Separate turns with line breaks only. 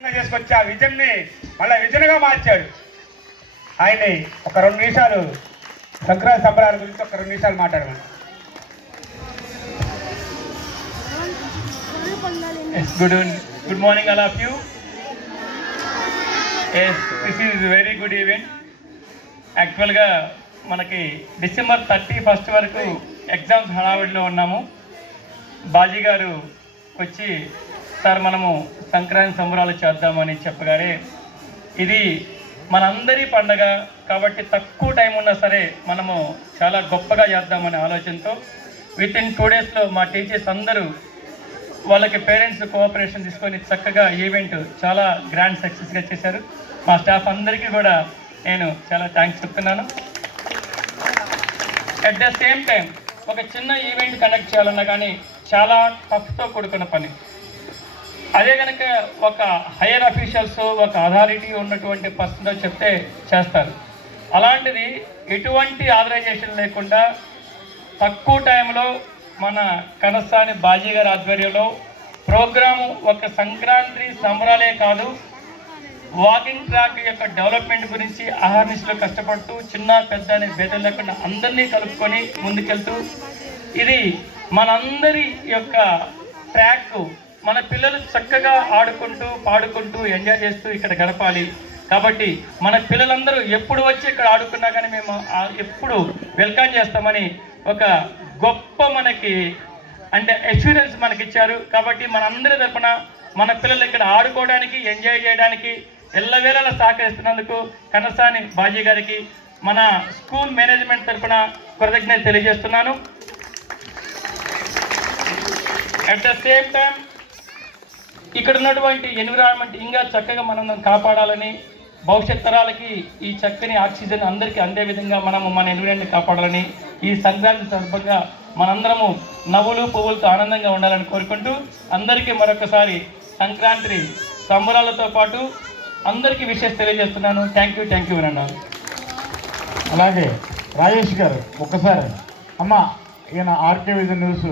చేసుకొచ్చి ఆ విజన్ని మళ్ళీ విజన్గా మార్చాడు ఆయన్ని ఒక రెండు నిమిషాలు సంక్రాంతి సంబరాల గురించి ఒక రెండు నిమిషాలు మాట్లాడమని
good, good morning all of you. Yes, this is very good event. యాక్చువల్గా మనకి డిసెంబర్ థర్టీ ఫస్ట్ వరకు ఎగ్జామ్స్ హడావిడిలో ఉన్నాము బాజీ గారు వచ్చి సార్ మనము సంక్రాంతి సంబరాలు చేద్దామని చెప్పగానే ఇది మనందరి పండగ కాబట్టి తక్కువ టైం ఉన్నా సరే మనము చాలా గొప్పగా చేద్దామనే ఆలోచనతో విత్ ఇన్ టూ డేస్లో మా టీచర్స్ అందరూ వాళ్ళకి పేరెంట్స్ కోఆపరేషన్ తీసుకొని చక్కగా ఈవెంట్ చాలా గ్రాండ్ సక్సెస్గా చేశారు. మా స్టాఫ్ అందరికీ కూడా నేను చాలా థ్యాంక్స్ చెప్తున్నాను. అట్ ద సేమ్ టైం ఒక చిన్న ఈవెంట్ కండక్ట్ చేయాలన్నా కానీ చాలా టఫ్తో కూడుకున్న పని. అదే కనుక ఒక హైయర్ అఫీషియల్స్ ఒక అథారిటీ ఉన్నటువంటి పర్సన్తో చెప్తే చేస్తారు. అలాంటిది ఎటువంటి ఆథరైజేషన్ లేకుండా తక్కువ టైంలో మన కనసాని బాజీ గారి ఆధ్వర్యంలో ప్రోగ్రాము ఒక సంక్రాంతి సంబరాలే కాదు వాకింగ్ ట్రాక్ యొక్క డెవలప్మెంట్ గురించి అహర్నిశలు కష్టపడుతూ చిన్న పెద్ద అనే భేదం లేకుండా అందరినీ కలుపుకొని ముందుకెళ్తూ ఇది మనందరి యొక్క ట్రాక్. మన పిల్లలు చక్కగా ఆడుకుంటూ పాడుకుంటూ ఎంజాయ్ చేస్తూ ఇక్కడ గడపాలి. కాబట్టి మన పిల్లలందరూ ఎప్పుడు వచ్చి ఇక్కడ ఆడుకున్నా కానీ మేము ఎప్పుడు వెల్కమ్ చేస్తామని ఒక గొప్ప మనకి అంటే ఎక్స్పీరియన్స్ మనకి ఇచ్చారు కాబట్టి మనందరి తరపున మన పిల్లలు ఇక్కడ ఆడుకోవడానికి ఎంజాయ్ చేయడానికి ఎల్లవేళలా సహకరిస్తున్నందుకు కనసాని బాజీ గారికి మన స్కూల్ మేనేజ్మెంట్ తరపున కృతజ్ఞత తెలియజేస్తున్నాను. అట్ ద సేమ్ టైం ఇక్కడ ఉన్నటువంటి ఎన్విరాన్మెంట్ ఇంకా చక్కగా మనం కాపాడాలని భవిష్యత్ తరాలకి ఈ చక్కని ఆక్సిజన్ అందరికీ అందే విధంగా మనము మన ఎన్విరాన్మెంట్ కాపాడాలని ఈ సంక్రాంతి సందర్భంగా మనందరము నవ్వులు పువ్వులతో ఆనందంగా ఉండాలని కోరుకుంటూ అందరికీ మరొకసారి సంక్రాంతి సంబరాలతో పాటు అందరికీ విషయం తెలియజేస్తున్నాను. థ్యాంక్ యూ థ్యాంక్ యూ అన్నారు
అలాగే రాజేష్ గారు ఒక్కసారి. అమ్మ ఈయన ఆర్కే విజన్ న్యూస్